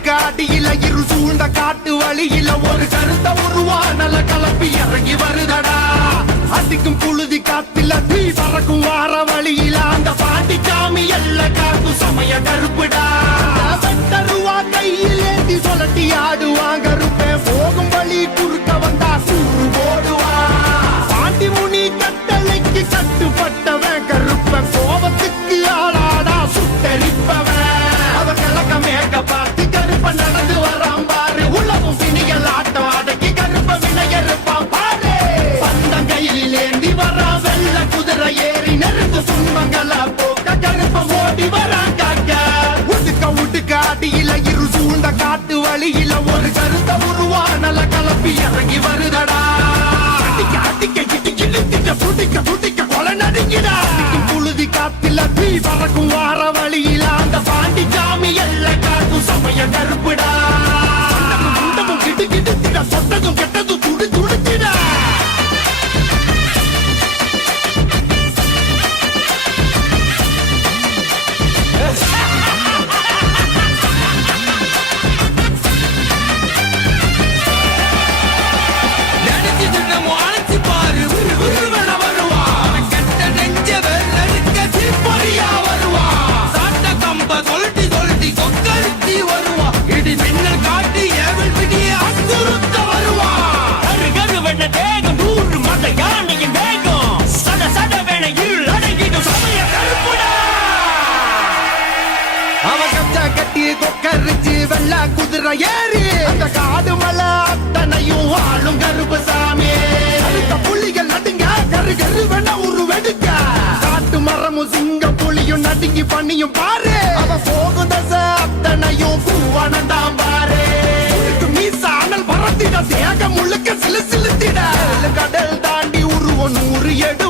காட்டியில இரு சூழ்ந்த காட்டு வழியில ஒரு கருத்த உருவானல கலப்பி இறங்கி வருதடா அடிக்கும் புழுதி காத்தில தீ பறக்கும் வார வழியில அந்த பாண்டி சாமி எல்ல காக்கும் சமய கருப்புடா தருவா கையில் ஏந்தி சொல்லட்டி ஆடுவாங்க கருப்பேன் போகும் வழி குறுக்க வந்தா கூறு போடுவா பாண்டி முனி கட்டளைக்கு கட்டுப்பட்டவன் கருப்பன் கோபத்துக்கு ஆளாடா சுட்டரிப்பவன் அவன் கிழக்க மேக்க பார்த்து கருப்ப நடந்து வரான் பாரு உலகம் பிணிகள் ஆட்டம் அடக்கி கருப்ப வினையறுப்பான் பாரு பந்தம் கையில் ஏந்தி வரான் வெள்ள குதிரை ஏறி நெருங்கு துன்பங்கள போக்க கருப்ப ஓடி வரான் காக்க உடுக்க அடியில இரு சூழ்ந்த காட்டு வழியில ஒரு கருத்த உருவானல கலப்பி இறங்கி வருதடா அடிக்க அடிக்க இடிக்க இழுத்திட்ட துடிக்க துடிக்க கொலை நடுங்கிடா புழுதி காத்தில தீ பறக்கும் வார வழியில அந்த பாண்டி சாமி எல்ல காக்கும் சமய கருப்புடா குண்டமும் கிட்டு கிட்டுத்திட சொட்டதும் கெட்டதும் துடி துடிச்சிடா கொக்கரிச்சு வெள்ள குதிரை ஏறி அந்த காடு மலை அத்தனையும் ஆளும் கருப்பு சாமி அடுத்த புலிகள் நடுங்க கரு கரு வேணா ஒரு வெடுக்க காட்டு மரமும் சிங்க புலியும் நடுங்கி பண்ணியும் பாரு அவ போகும் தசை அத்தனையும் பூவானந்தான் பாரு மீச அனல் பறத்திட தேகம் முழுக்க சிலு சிலுத்திட கடல் தாண்டி உருவம் 100 எடு